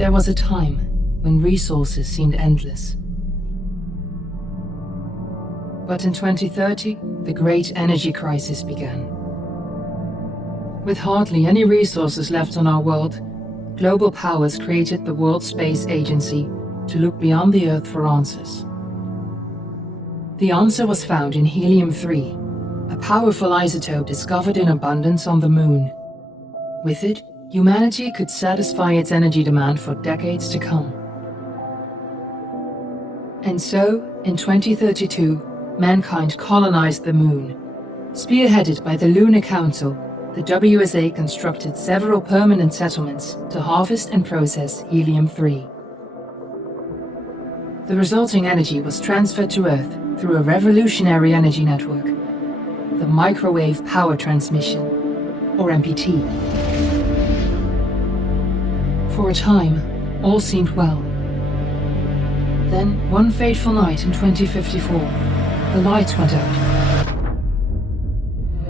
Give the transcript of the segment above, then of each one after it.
There was a time when resources seemed endless. But in 2030, the great energy crisis began. With hardly any resources left on our world, global powers created the World Space Agency to look beyond the Earth for answers. The answer was found in helium-3, a powerful isotope discovered in abundance on the Moon. With it, humanity could satisfy its energy demand for decades to come. And so, in 2032, mankind colonized the Moon. Spearheaded by the Lunar Council, the WSA constructed several permanent settlements to harvest and process helium-3. The resulting energy was transferred to Earth through a revolutionary energy network, the Microwave Power Transmission, or MPT. For a time, all seemed well. Then, one fateful night in 2054, the lights went out.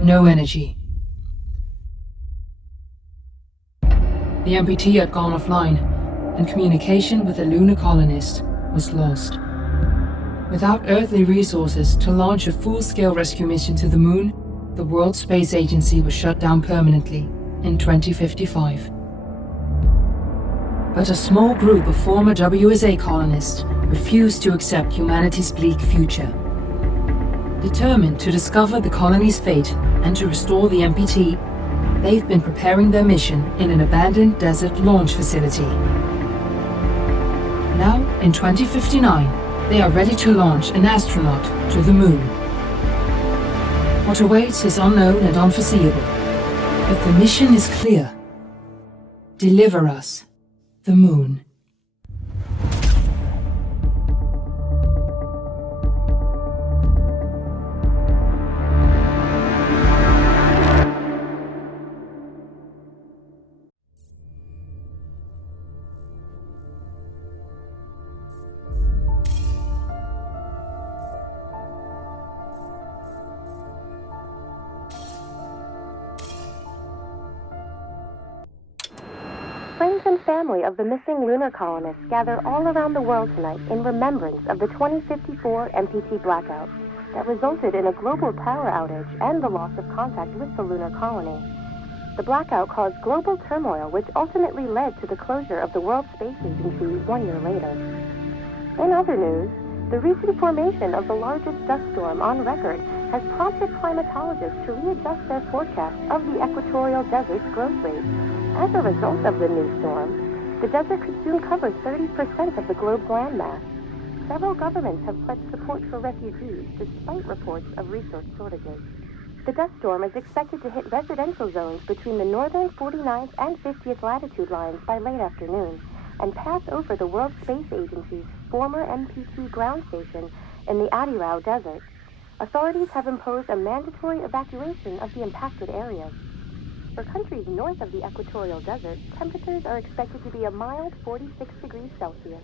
No energy. The MPT had gone offline, and communication with the lunar colonist was lost. Without earthly resources to launch a full-scale rescue mission to the Moon, the World Space Agency was shut down permanently in 2055. But a small group of former WSA colonists refused to accept humanity's bleak future. Determined to discover the colony's fate and to restore the MPT, they've been preparing their mission in an abandoned desert launch facility. Now, in 2059, they are ready to launch an astronaut to the Moon. What awaits is unknown and unforeseeable, but the mission is clear. Deliver us the Moon. Friends and family of the missing lunar colonists gather all around the world tonight in remembrance of the 2054 MPT blackout that resulted in a global power outage and the loss of contact with the lunar colony. The blackout caused global turmoil, which ultimately led to the closure of the World Space Agency 1 year later. In other news, the recent formation of the largest dust storm on record has prompted climatologists to readjust their forecast of the equatorial desert's growth rate. As a result of the new storm, the desert could soon cover 30% of the globe's landmass. Several governments have pledged support for refugees despite reports of resource shortages. The dust storm is expected to hit residential zones between the northern 49th and 50th latitude lines by late afternoon and pass over the World Space Agency's former MPT ground station in the Adirau Desert. Authorities have imposed a mandatory evacuation of the impacted areas. For countries north of the equatorial desert, temperatures are expected to be a mild 46 degrees Celsius.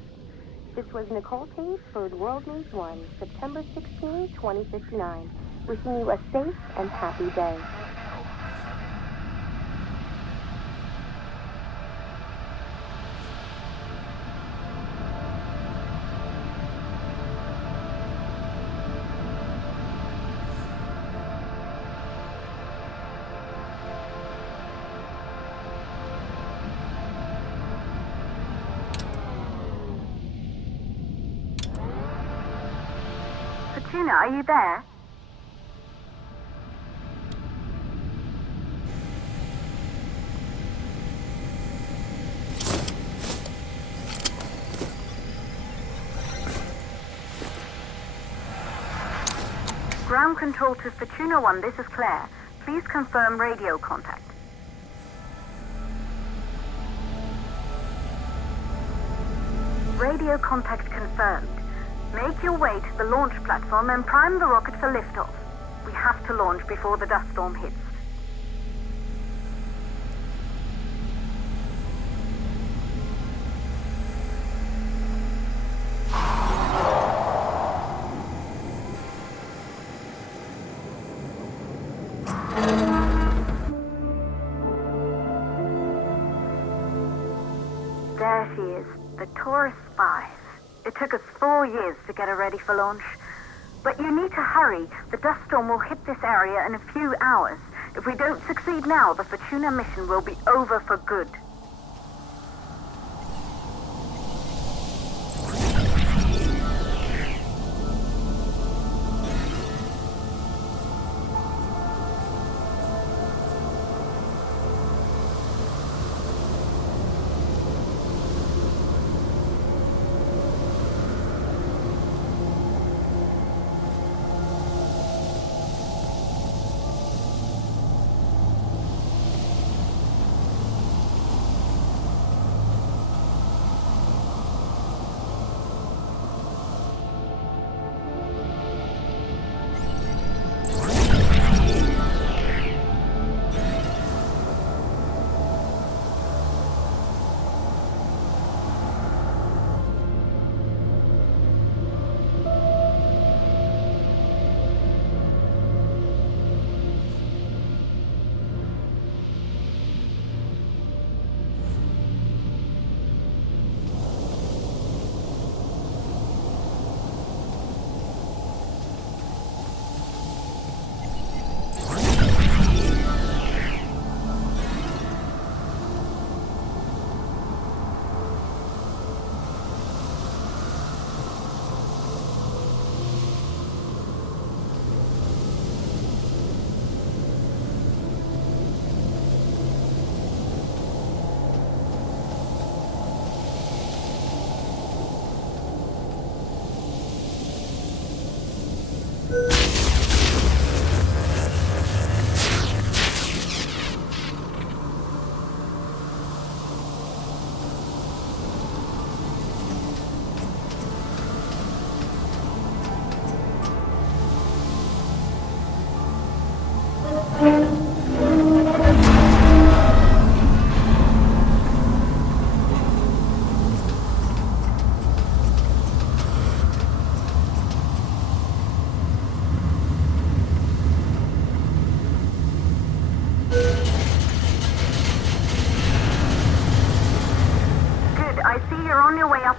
This was Nicole Tate for World News 1, September 16, 2059. Wishing you a safe and happy day. Fortuna, are you there? Ground control to Fortuna 1, this is Claire. Please confirm radio contact. Radio contact confirmed. Make your way to the launch platform and prime the rocket for liftoff. We have to launch before the dust storm hits. There she is, the tourist spies. It took us 4 years to get her ready for launch. But you need to hurry. The dust storm will hit this area in a few hours. If we don't succeed now, the Fortuna mission will be over for good.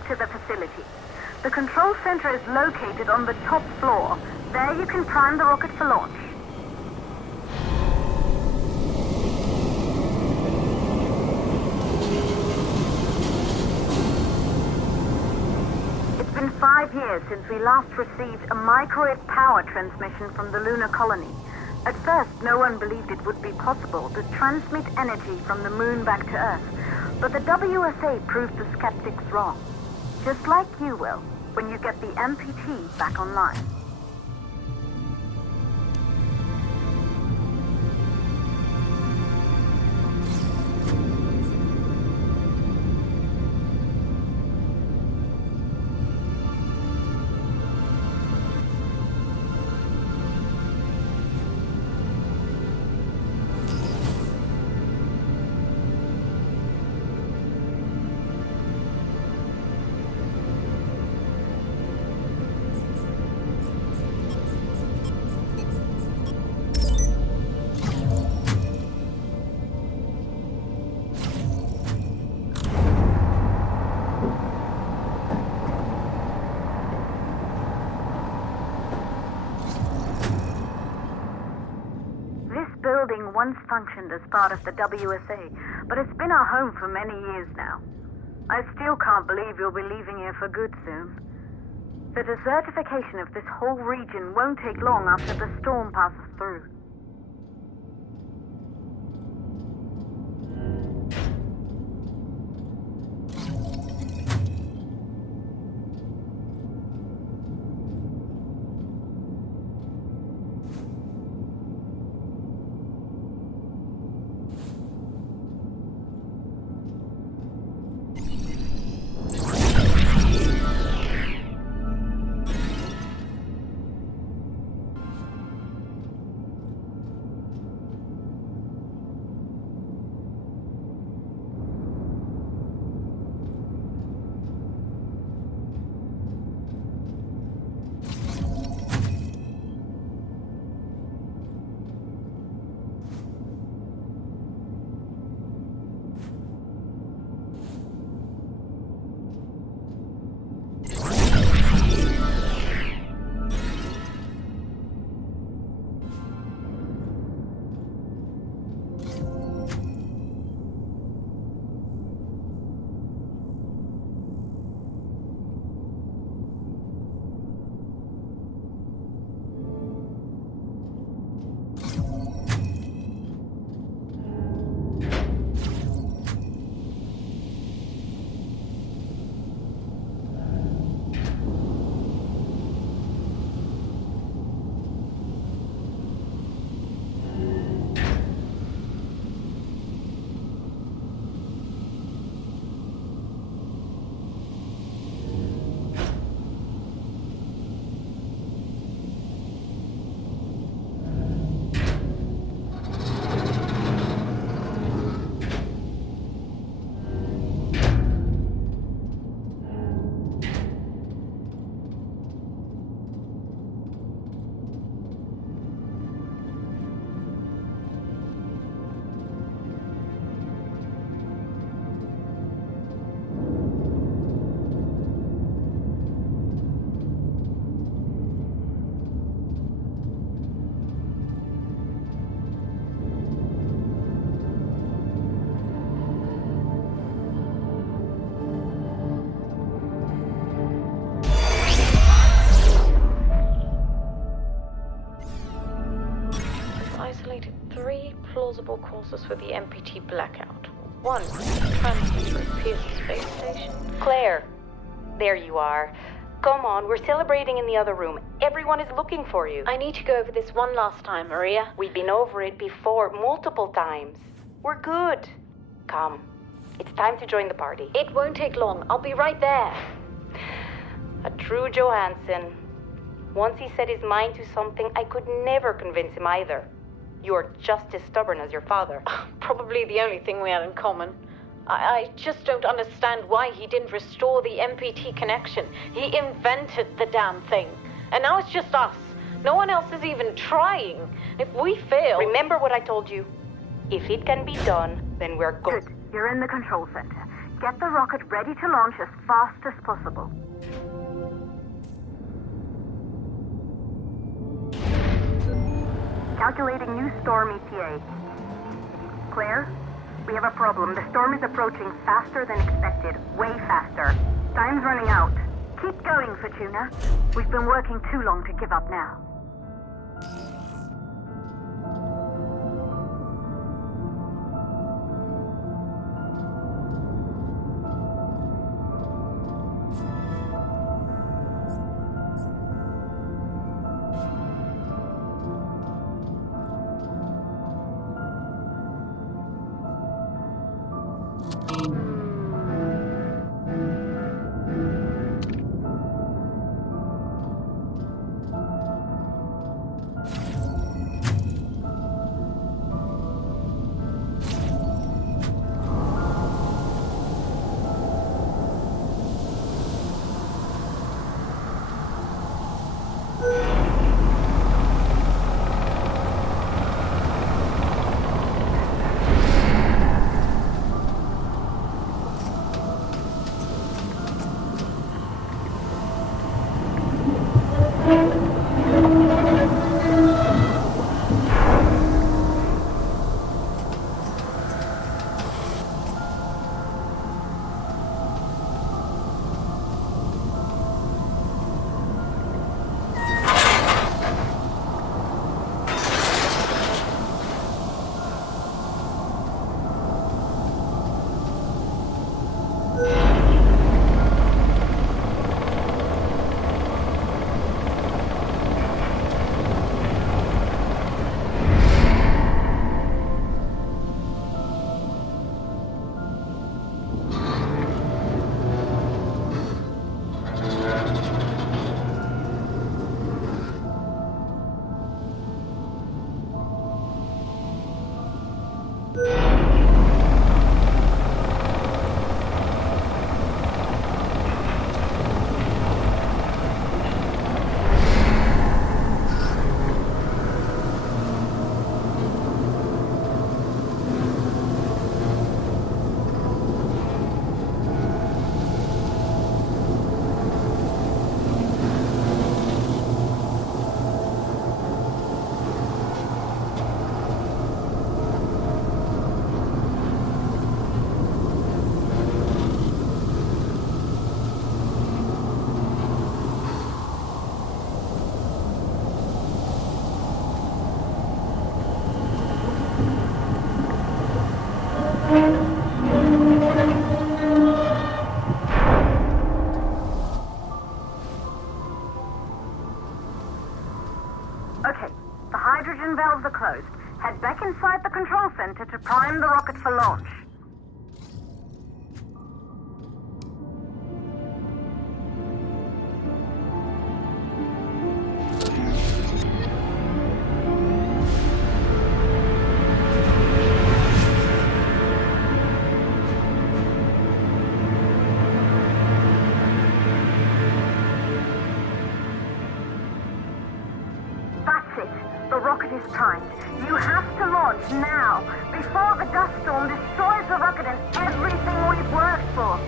To the facility. The control center is located on the top floor. There you can prime the rocket for launch. It's been 5 years since we last received a microwave power transmission from the lunar colony. At first, no one believed it would be possible to transmit energy from the moon back to Earth, but the WSA proved the skeptics wrong. Just like you will, when you get the MPT back online. Building once functioned as part of the WSA, but it's been our home for many years now. I still can't believe you'll be leaving here for good soon. The desertification of this whole region won't take long after the storm passes through. possible causes for the MPT blackout. 1. Transmitter appears at space station. Claire, there you are. Come on, we're celebrating in the other room. Everyone is looking for you. I need to go over this one last time, Maria. We've been over it before, multiple times. We're good. Come, it's time to join the party. It won't take long. I'll be right there. A true Johansson. Once he set his mind to something, I could never convince him either. You're just as stubborn as your father. Probably the only thing we had in common. I just don't understand why he didn't restore the MPT connection. He invented the damn thing. And now it's just us. No one else is even trying. If we fail... Remember what I told you. If it can be done, then we're good. Good. You're in the control center. Get the rocket ready to launch as fast as possible. Calculating new storm ETA. Claire? We have a problem. The storm is approaching faster than expected. Way faster. Time's running out. Keep going, Fortuna. We've been working too long to give up now. Okay, the hydrogen valves are closed. Head back inside the control center to prime the rocket for launch. The rocket is primed. You have to launch now, before the dust storm destroys the rocket and everything we've worked for.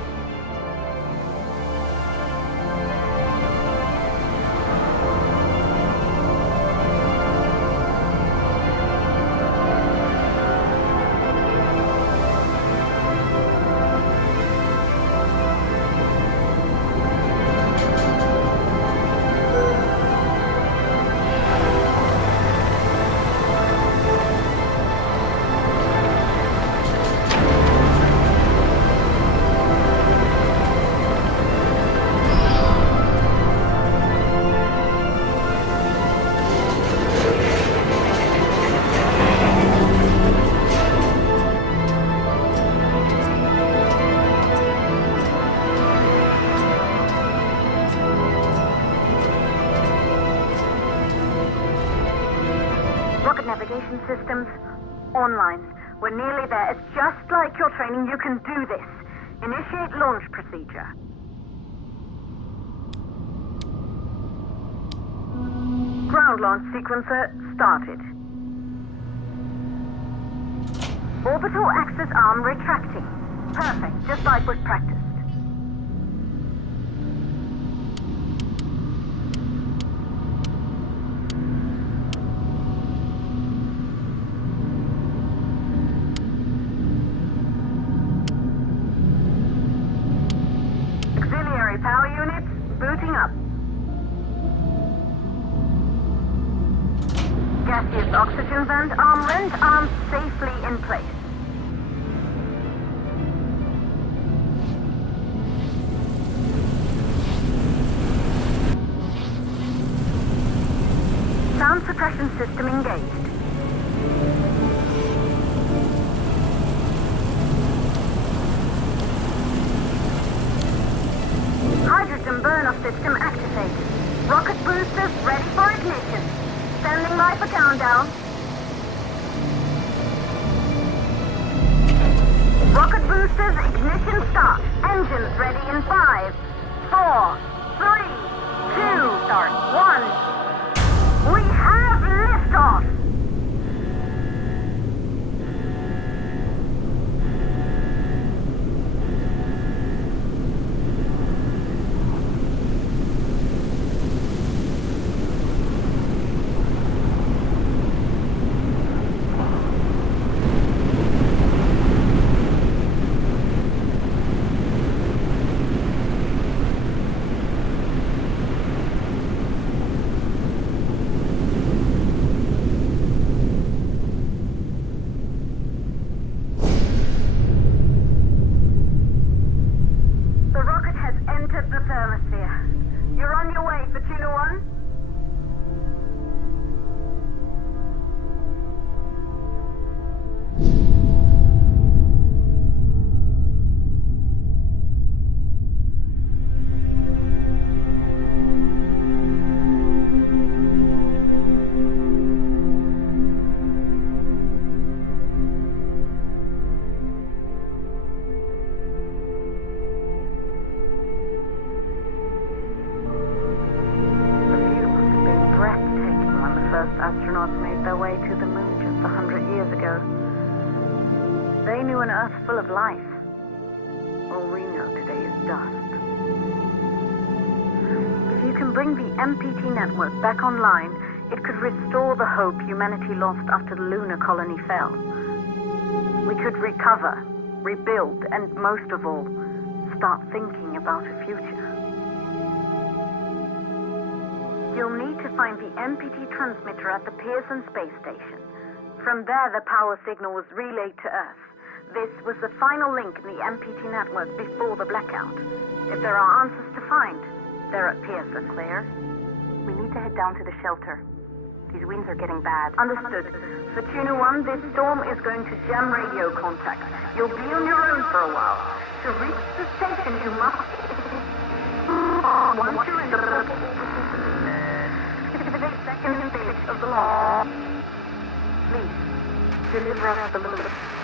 navigation systems, online. We're nearly there. It's just like your training. You can do this. Initiate launch procedure. Ground launch sequencer started. Orbital axis arm retracting. Perfect, just like was practiced. Auxiliary power units booting up. Gaseous oxygen vent arm rent arms safely in place. Sound suppression system engaged. Hydrogen burn-off system activated. Rocket boosters ready for ignition. Standing by for countdown. Rocket boosters ignition start. Engines ready in 5, 4, 3, 2, start, 1. We have liftoff! You're on your way, Fortuna 1. Astronauts made their way to the moon just 100 years ago. They knew an Earth full of life. All we know today is dust. If you can bring the MPT network back online, it could restore the hope humanity lost after the lunar colony fell. We could recover, rebuild, and most of all, start thinking about a future. You'll need to find the MPT transmitter at the Pearson space station. From there, the power signal was relayed to Earth. This was the final link in the MPT network before the blackout. If there are answers to find, they're at Pearson. Claire, we need to head down to the shelter. These winds are getting bad. Understood. Fortuna 1, this storm is going to jam radio contact. You'll be on your own for a while. To reach the station, you must... Once you're in the... second stage of the launch. Please, deliver us the moon.